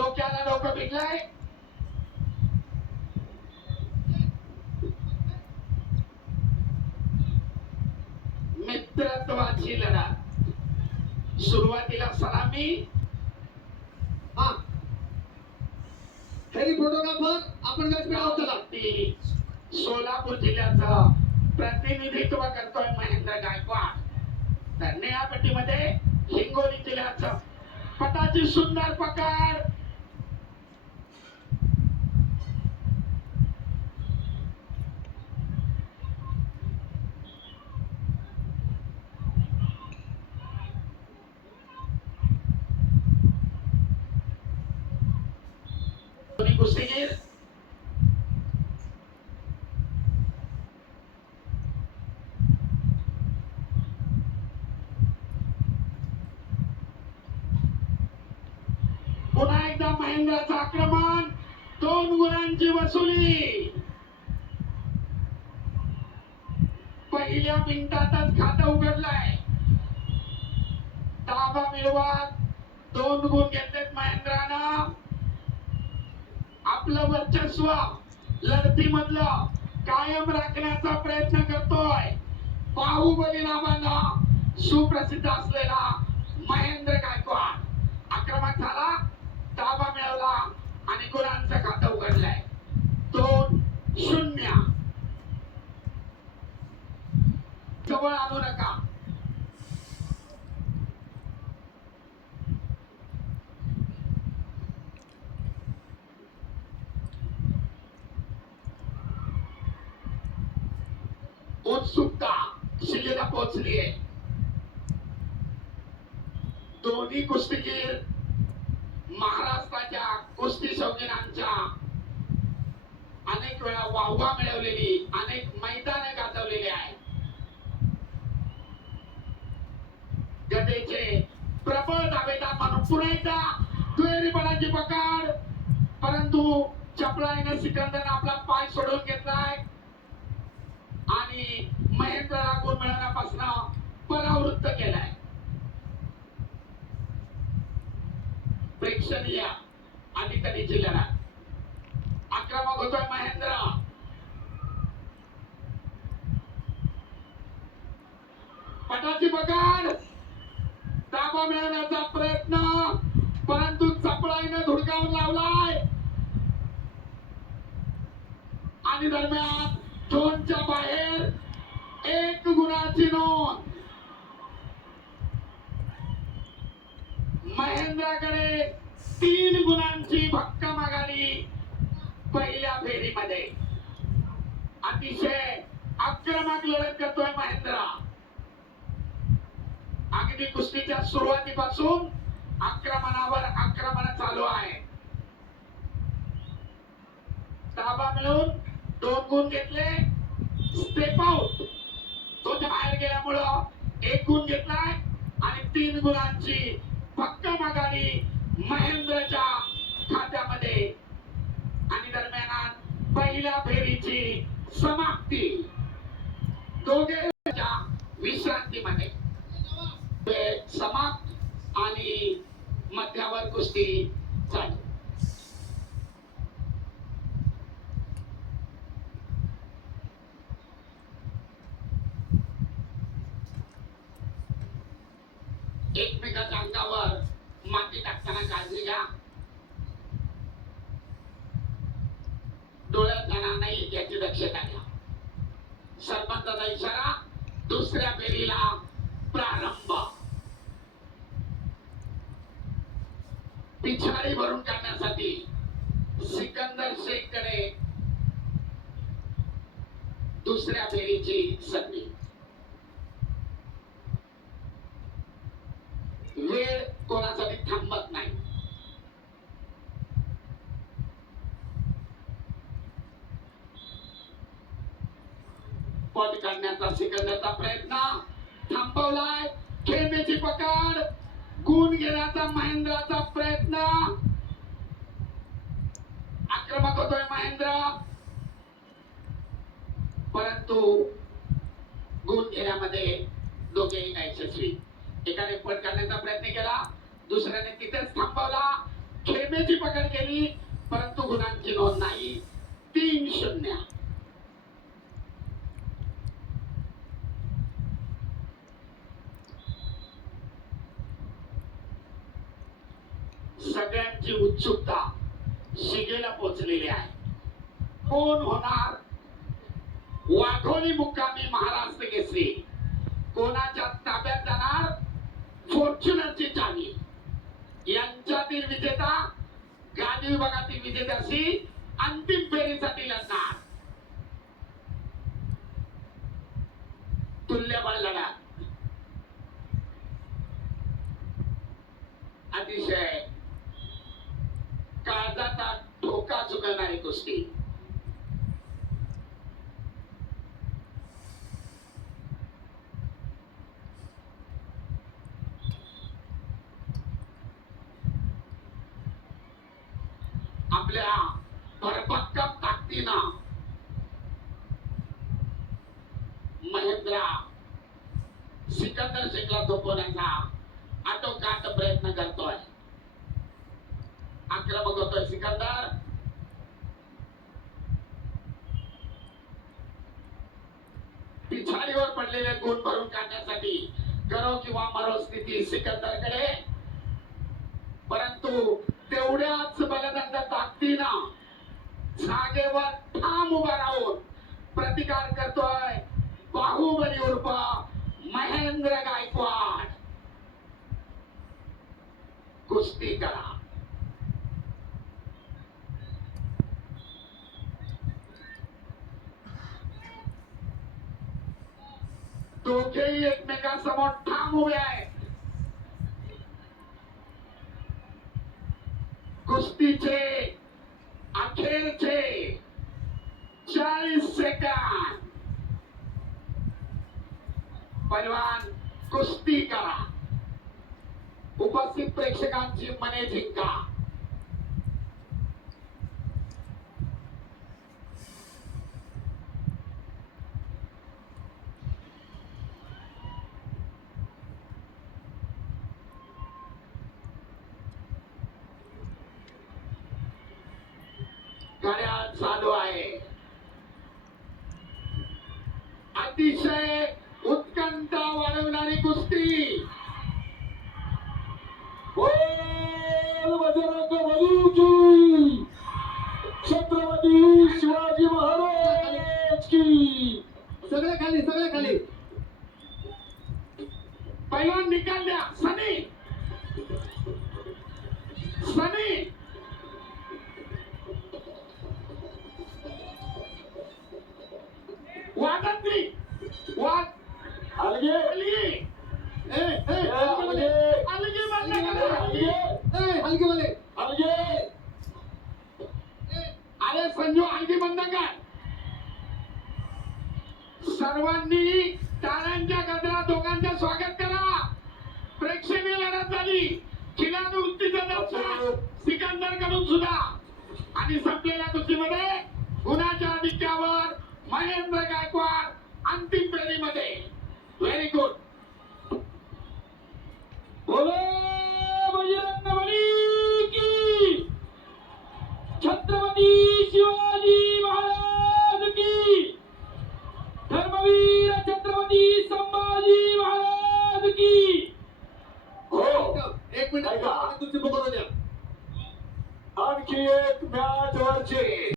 डोक्याला डोकं पिकलंय. मित्रत्वाची लढत. सुरुवातीला सलामी. हा हेरी फोटोग्राफर आपण ती सोलापूर जिल्ह्याचं प्रतिनिधित्व करतोय महेंद्र गायकवाड. तर निळापट्टीमध्ये हिंगोली जिल्ह्याचं पटाची सुंदर पकड. कुस्तीगीर पुन्हा एकदा महेंद्राचं आक्रमण. 2 गुणांची वसुली. पहिल्या मिनिटातच खातं उघडलंय. ताबा मिळवत 2 गुण घेतलेत महेंद्रानं. आपलं वर्चस्व लढतीमधलं कायम राखण्याचा प्रयत्न करतोय बाहुबली नावानं सुप्रसिद्ध असलेला महेंद्र गायकवाड. आक्रमक झाला, ताबा मिळवला आणि गुणांचं खातं उघडलंय. 2-0. जवळ आणू नका. उत्सुकता शिगेला पोहोचलीये. दोन्ही कुस्तीगीर महाराष्ट्राच्या कुस्ती शौकीनांच्या अनेक वेळा वाहवा मिळवलेली, अनेक मैदाने गाजवलेली आहेत. गदेचे प्रबळ दावेदार म्हणून पुन्हा एकदा दुहेरी बलाची पकड. परंतु चपळाईने सिकंदर आपला पाय सोडून घेतलाय आणि महेंद्रला गुण मिळवण्यापासून परावृत्त केलाय. प्रेक्षणीय अलीकडीची लढत. आक्रमक होतोय महेंद्र. पटाची पकड. ताबा मिळवण्याचा प्रयत्न, परंतु चपळाईने धुडकावून लावलाय आणि दरम्यान झोनच्या बाहेर 1 गुणाची नोंद. महेंद्राकडे 3 गुणांची भक्कम आघाडी पहिल्या फेरीमध्ये. अतिशय आक्रमक लढत करतोय महेंद्र. अगदी कुस्तीच्या सुरुवातीपासून आक्रमणावर आक्रमण चालू आहे. ताबा मिळून 2 गुण घेतले. स्टेप आउट 2च्या बाहेर गेल्यामुळं 1 गुण घेतलाय आणि 3 गुणांची भक्कम आघाडी महेंद्रच्या खात्यामध्ये. आणि दरम्यान पहिल्या फेरीची समाप्ती. दोघे विश्रांतीमध्ये समाप्त आणि मध्यावर कुस्ती चालू. एकमेकाच्या अंगावर माती टाकताना काळजी घ्या. डोळ्यात जाणार नाही याची दक्षता घ्या. सरपंचाचा इशारा. दुसऱ्या फेरीला प्रारंभ. पिछाडी भरून काढण्यासाठी सिकंदर शेखकडे दुसऱ्या फेरीची संधी. वेळ कोणासाठी थांबत नाही. पट काढण्याचा सिकंदरचा प्रयत्न थांबवलाय. खेळण्याची पकड. गुण घेण्याचा महेंद्राचा प्रयत्न. आक्रमक होतोय महेंद्र, परंतु गुण घेण्यामध्ये दोघेही नाही यशस्वी. एकाने पट काढण्याचा प्रयत्न केला, दुसऱ्याने तिथेच थांबवला. खेमेची पकड केली परंतु गुणांची नोंद नाही. 3-0. सगळ्यांची उत्सुकता शिगेला पोहोचलेली आहे. कोण होणार वाघोली मुक्कामी महाराष्ट्र केसरी? कोणाच्या ताब्यात जाणार फॉर्च्युनरची चावी? यांच्यातील विजेता गादी विभागातील विजेत्याशी अंतिम फेरीसाठी लढणार. तुल्यबळ लढत, अतिशय काळजाचा धोका चुकवणारी कुस्ती. आपल्या भरभक्कम ताकदीनं महेंद्रा सिकंदर शेखला थोपवण्याचा आटोकाट प्रयत्न करतोय. आक्रमक होतोय सिकंदर. पिछाडीवर पडलेले गुण भरून काढण्यासाठी करो किंवा मरो स्थिती सिकंदरकडे. परंतु तेवढ्याच बलदंड ताकदीनं जागेवर ठाम उभा राहून प्रतिकार करतोय बाहुबली उर्फ महेंद्र गायकवाड. कुस्ती करा. दोघेही एकमेकांसमोर ठाम उभे आहेत. कुस्तीचे अखेरचे 40 सेकंद. पैलवान कुस्ती करा. उपस्थित प्रेक्षकांची मने जिंका. घड्याळ चालू आहे. अतिशय उत्कंठ वाढवणारी कुस्ती. बोल बजरंग बली की, छत्रपती शिवाजी महाराज की. सगळे खाली, सगळे खाली. पैलवान निकाल द्या. सनी सनी वादंत्री वाद अलगे अलगी अलगे अलगी बंद करा. हलके वाले. अलगे. अरे संजू अलगी बंद कर. सर्वांनी टाळ्यांच्या गजरात दोघांचं स्वागत करा. प्रेक्षणीय लढत झाली. खिलाडू वृत्तीचं दर्शन सिकंदर कडून सुद्धा. आणि संपलेल्या कुस्तीमध्ये गुणाच्या आधिक्यावर महेंद्र गायकवाड अंतिम फेरीमध्ये. Very good. बोलो बजरंग बली की, छत्रपती शिवाजी महाराज की, धर्मवीर छत्रपती संभाजी महाराज की. हो. एक मिनिट ऐका. तुमची बघू द्या. आणखी एक मॅच वरची